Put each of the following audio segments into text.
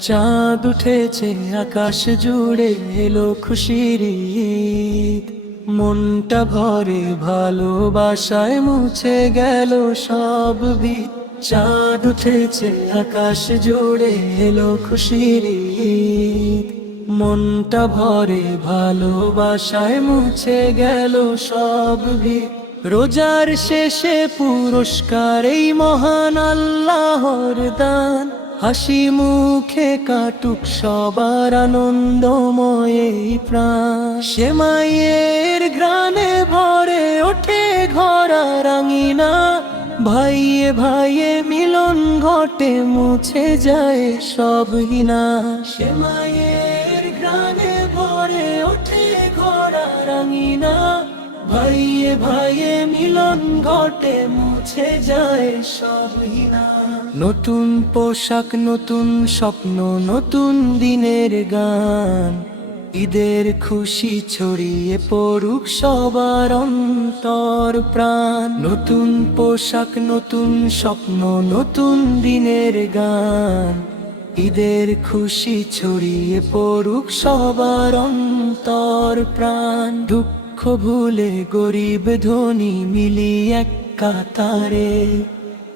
চাঁদ উঠেছে আকাশ জুড়ে, এলো খুশির ঈদ। মনটা ভরে ভালোবাসায়, মুছে গেল সব ভিত। চাঁদ উঠেছে আকাশ জুড়ে, এলো খুশির ঈদ। মনটা ভরে ভালোবাসায়, মুছে গেল সব ভিত। রোজার শেষে পুরস্কার এই মহান আল্লাহর দান। হাসি মুখে কাটুক সবার আনন্দময় এই প্রাণ। সেমাইয়ের ঘ্রাণে ভরে ওঠে ঘর আর আঙিনা। ভাইয়ে ভাইয়ে মিলন ঘটে, মুছে যায় সব ঘৃণা। সেমাইয়ের ঘ্রাণে ভরে ওঠে ঘর আর আঙিনা। ভাইয়ে ভাইয়ে মিলন ঘটে, মুছে যায় সব ঘৃণা। নতুন পোশাক, নতুন স্বপ্ন, নতুন দিনের গান। ঈদের খুশি ছড়িয়ে পড়ুক সবার অন্তর প্রাণ। নতুন পোশাক, নতুন স্বপ্ন, নতুন দিনের গান। ঈদের খুশি ছড়িয়ে পড়ুক সবার অন্তর প্রাণ। দুঃখ ভুলে গরিব ধনী মিলি এক কাতারে।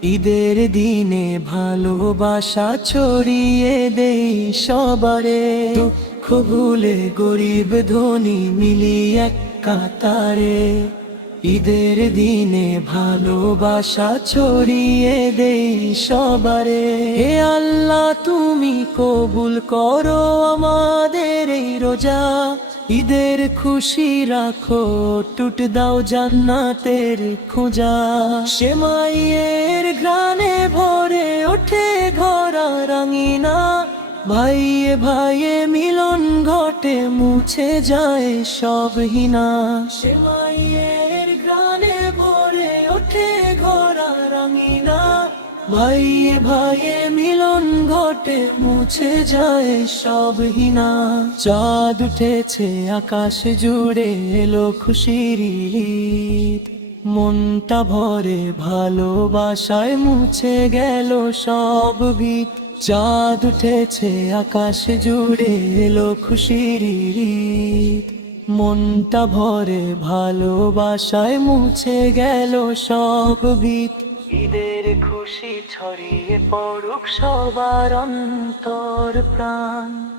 ঈদের দিনে ভালোবাসা ছড়িয়ে দেই সবারে। দুঃখ ভুলে গরিব ধনী মিলি এক কাতারে। ঈদের দিনে ভালোবাসা ছড়িয়ে দেই সবারে। হে আল্লাহ, তুমি কবুল করো আমাদের এই রোজা। ঈদের খুশি রাখো, টুট দাও জান্নাতের খোঁজা। সেমাইয়ের ঘ্রাণে ভরে ওঠে ঘর আর আঙিনা। ভাইয়ে ভাইয়ে মিলন ঘটে, মুছে যায় সব ঘৃণা। সেমাইয়ের ঘ্রাণে ভরে ওঠে ঘর আর আঙিনা। ভাইয়ে ভাইয়ে মিলন ঘটে, মুছে যায় সব ঘৃণা। চাঁদ উঠেছে আকাশ জুড়ে, এলো খুশির ঈদ। মনটা ভরে ভালোবাসায়, মুছে গেল সব ভিত। চাঁদ উঠেছে আকাশ জুড়ে, এলো খুশির ঈদ। মনটা ভরে ভালোবাসায়, মুছে গেল সব ভিত। ঈদের খুশি ছড়িয়ে পড়ুক সবার অন্তর প্রাণ।